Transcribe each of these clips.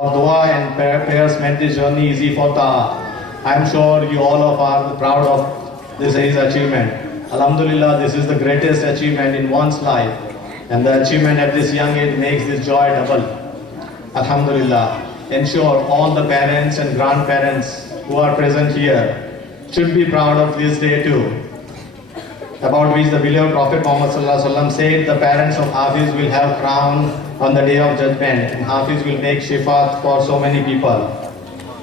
Dua and prayers made this journey easy for Taha. I am sure you all of are proud of this his achievement. Alhamdulillah, this is the greatest achievement in one's life, and the achievement at this young age makes this joy double. Alhamdulillah. Ensure all the parents and grandparents who are present here should be proud of this day too, about which the beloved Prophet Muhammad said, the parents of Hafiz will have crown on the day of judgment, and Hafiz will make shifaat for so many people.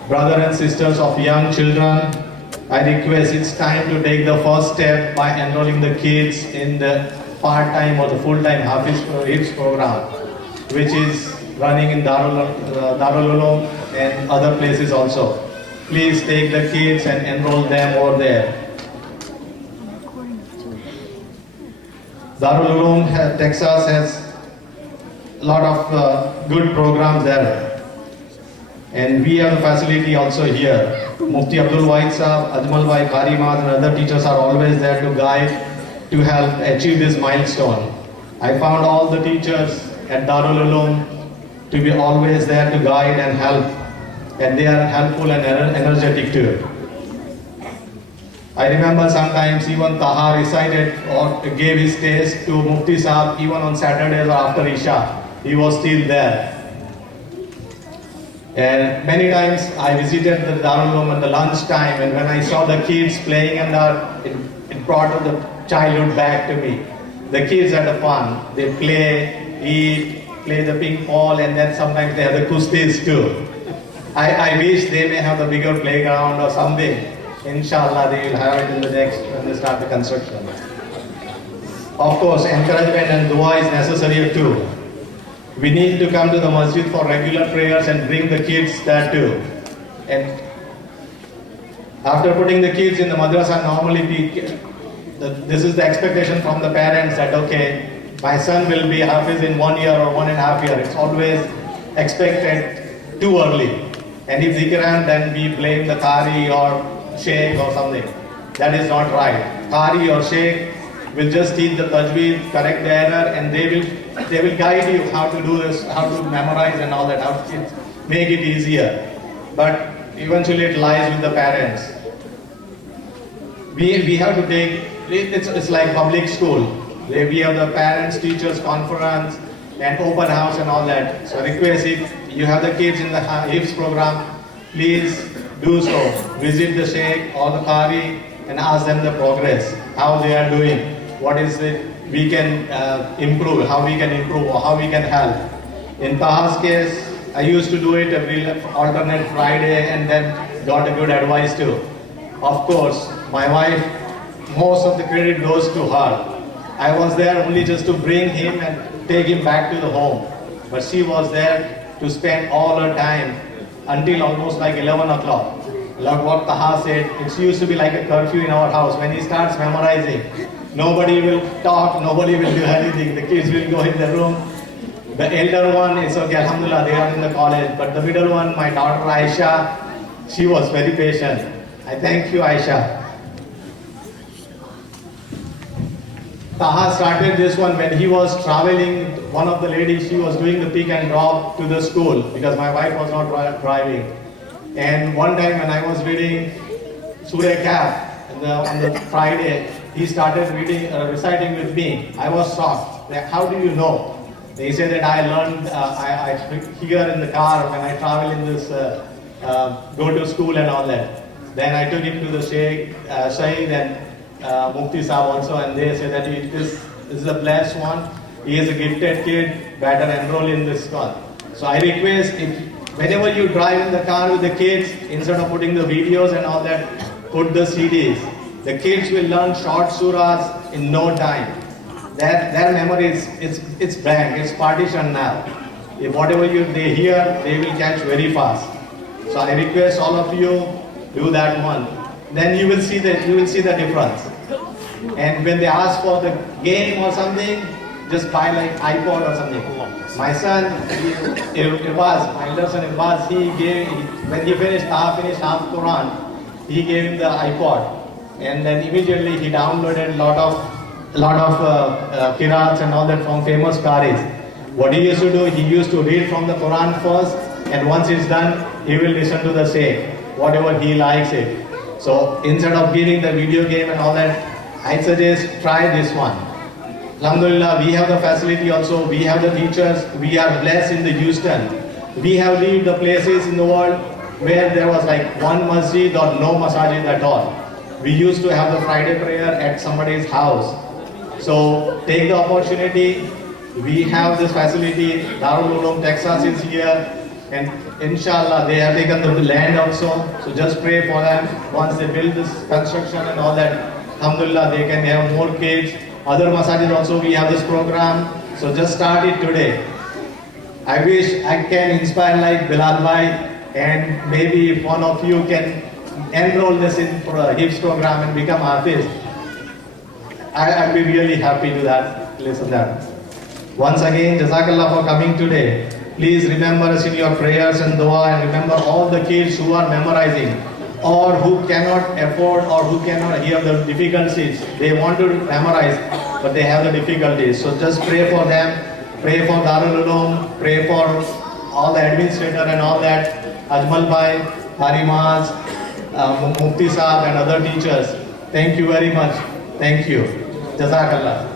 Brothers and sisters of young children, I request it's time to take the first step by enrolling the kids in the part-time or the full-time Hafiz program, which is running in Darul Uloom and other places also. Please take the kids and enroll them over there. Darul Uloom, Texas has a lot of good programs there. And we have the facility also here. Mufti Abdul Wahid Sahab, Ajmal Bhai, Qari Maad and other teachers are always there to guide, to help achieve this milestone. I found all the teachers at Darul Uloom to be always there to guide and help. And they are helpful and energetic too. I remember sometimes even Taha recited or gave his taste to Mufti Sahab even on Saturdays or after Isha. He was still there. And many times I visited the Darul Uloom at the lunch time, and when I saw the kids playing, and it brought the childhood back to me. The kids had the fun. They play, eat, play the ping pong, and then sometimes they have the kustis too. I wish they may have the bigger playground or something. Inshallah, they will have it in the next when they start the construction. Of course, encouragement and dua is necessary too. We need to come to the masjid for regular prayers and bring the kids there too. And after putting the kids in the madrasa, normally this is the expectation from the parents that okay, my son will be Hafiz in 1 year or 1.5 years. It's always expected too early. And if zikran, then we blame the Qari or Sheikh or something. That is not right. Qari or Sheikh will just teach the tajweed, correct the error, and they will guide you how to do this, how to memorize and all that, how to make it easier. But eventually it lies with the parents. We have to take, it's like public school. We have the parents, teachers conference and open house and all that. So request if you have the kids in the HIFS program, please do so. Visit the Sheikh or the Qari and ask them the progress, how they are doing, what is it we can improve, how we can improve or how we can help. In Taha's case, I used to do it every alternate Friday and then got a good advice too. Of course, my wife, most of the credit goes to her. I was there only just to bring him and take him back to the home. But she was there to spend all her time until almost like 11 o'clock. Like what Taha said, it used to be like a curfew in our house. When he starts memorizing, nobody will talk, nobody will do anything. The kids will go in the room. The elder one is okay, alhamdulillah, they are in the college. But the middle one, my daughter Aisha, she was very patient. I thank you, Aisha. Taha started this one when he was traveling. One of the ladies, she was doing the pick and drop to the school because my wife was not driving. And one time when I was reading Surah Kahf on the Friday, he started reciting with me. I was shocked. Like, how do you know? He said that I learned, I hear in the car when I travel in this, go to school and all that. Then I took him to the Sheikh, Shahid and Mufti Sahab also, and they said that this is a blessed one. He is a gifted kid, better enroll in this one. So I request, whenever you drive in the car with the kids, instead of putting the videos and all that, put the CDs. The kids will learn short surahs in no time. Their memory it's blank, it's partitioned now. If whatever they hear, they will catch very fast. So I request all of you do that one. Then you will see the difference. And when they ask for the game or something, just buy like iPod or something. My son, my elder son Ibaz, when he finished half Quran, he gave him the iPod. And then immediately he downloaded a lot of qirats and all that from famous qaris. What he used to do, he used to read from the Quran first, and once it's done, he will listen to the Sheikh, whatever he likes it. So instead of giving the video game and all that, I suggest try this one. Alhamdulillah, we have the facility also, we have the teachers, we are blessed in the Houston. We have lived the places in the world where there was like one masjid or no masajid at all. We used to have the Friday prayer at somebody's house. So take the opportunity. We have this facility. Darul Uloom Texas is here, and inshallah they have taken the land also. So just pray for them. Once they build this construction and all that, alhamdulillah, they can have more kids. Other masajid also we have this program. So just start it today. I wish I can inspire like Bilal Bhai, and maybe if one of you can enroll this in HIPS program and become artist, I'd be really happy to that. Listen that. Once again, Jazakallah for coming today. Please remember us in your prayers and dua, and remember all the kids who are memorizing or who cannot afford or who cannot hear the difficulties. They want to memorize, but they have the difficulties. So just pray for them. Pray for Darul Uloom. Pray for all the administrator and all that. Ajmal Bhai, Harimaz, Mufti Saab and other teachers. Thank you very much. Thank you. Jazakallah.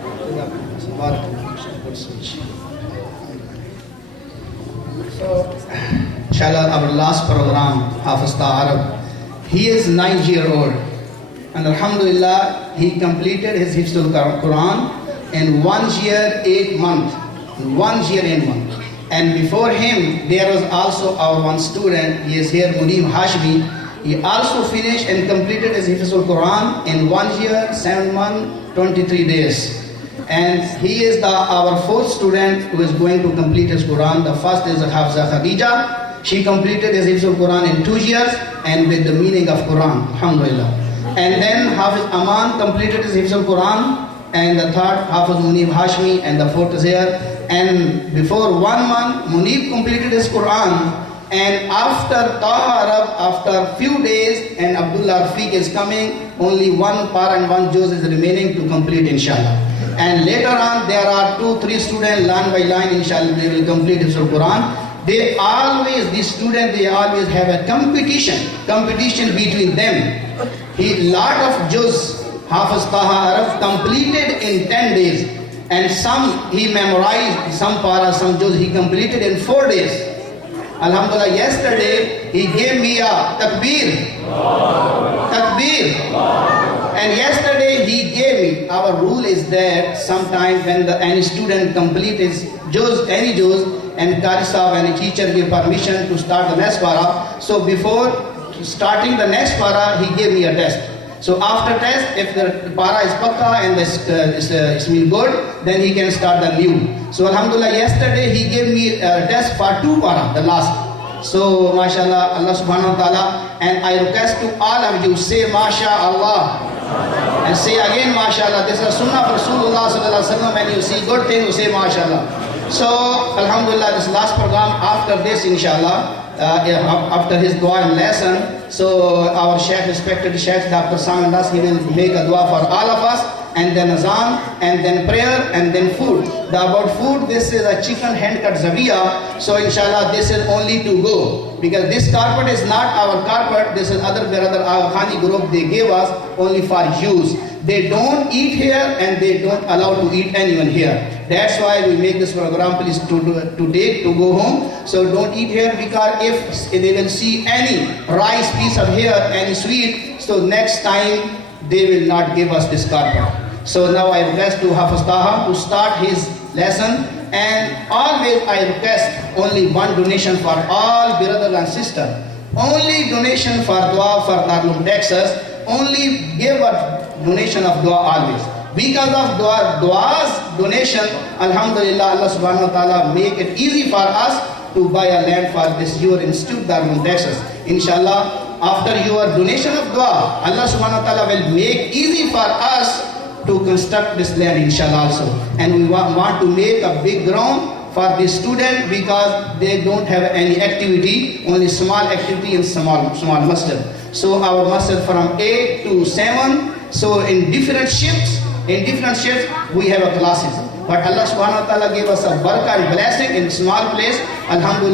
So, inshallah, our last program, Hafiz Arab, he is 9-year-old, and alhamdulillah, he completed his Hifzul Quran in 1 year, 8 months. 1 year, 8 months. And before him, there was also our one student, he is here, Munib Hashmi. He also finished and completed his Hifzul Quran in 1 year, 7 months, 23 days. And he is our fourth student who is going to complete his Quran. The first is Hafza Khadija. She completed his Hifzul Quran in 2 years and with the meaning of Quran, alhamdulillah. And then Hafiz Aman completed his Hifzul Quran, and the third Hafiz Munib Hashmi, and the fourth is here. And before 1 month, Munib completed his Quran. And after Taha Arab, after few days, and Abdullah Rafiq is coming, only 1 para and 1 juz is remaining to complete, inshallah. And later on, there are 2-3 students, line by line, inshallah, they will complete his Quran. These students, they always have a competition between them. Lot of juz, Hafiz Taha Arab completed in 10 days. And some he memorized, some para, some juz he completed in 4 days. Alhamdulillah, yesterday he gave me a takbir. And yesterday he gave me, our rule is that sometimes when any student completes any juz, and Qari Sahab, any teacher give permission to start the next para. So before starting the next para, he gave me a test. So after test, if the para is pakka and it's been good, then he can start the new. So alhamdulillah, yesterday he gave me a test for 2 para, the last. So mashallah, Allah subhanahu wa ta'ala, and I request to all of you, say mashallah. And say again mashallah. This is sunnah of Rasulullah sallallahu alaihi wasallam. When you see good thing, you say mashallah. So alhamdulillah, this last program, after this inshallah, after his dua and lesson, so our Sheikh, respected Sheikh Dr. Sam Das, he will make a dua for all of us, and then azan, and then prayer, and then food. About food, this is a chicken hand-cut zabiya. So inshallah, this is only to go, because this carpet is not our carpet. This is other Khani group, they gave us only for use. They don't eat here, and they don't allow to eat anyone here. That's why we make this program, please, to go home. So don't eat here, because if they will see any rice piece of here, any sweet, so next time they will not give us this carpet. So now I request to Hafiz Taha to start his lesson, and always I request only one donation for all brothers and sisters. Only donation for dua for Darul Uloom Texas. Only give a donation of dua always. Because of dua's donation, alhamdulillah, Allah subhanahu wa ta'ala make it easy for us to buy a land for this your institute, Darul Uloom Texas. Inshallah, after your donation of dua, Allah subhanahu wa ta'ala will make easy for us to construct this land, inshallah also. And we want to make a big ground for the student, because they don't have any activity, only small activity in small masjid. So our masjid from 8 to 7, so in different shifts we have a classes. But Allah subhanahu wa ta'ala gave us a barakah and blessing in small place, alhamdulillah.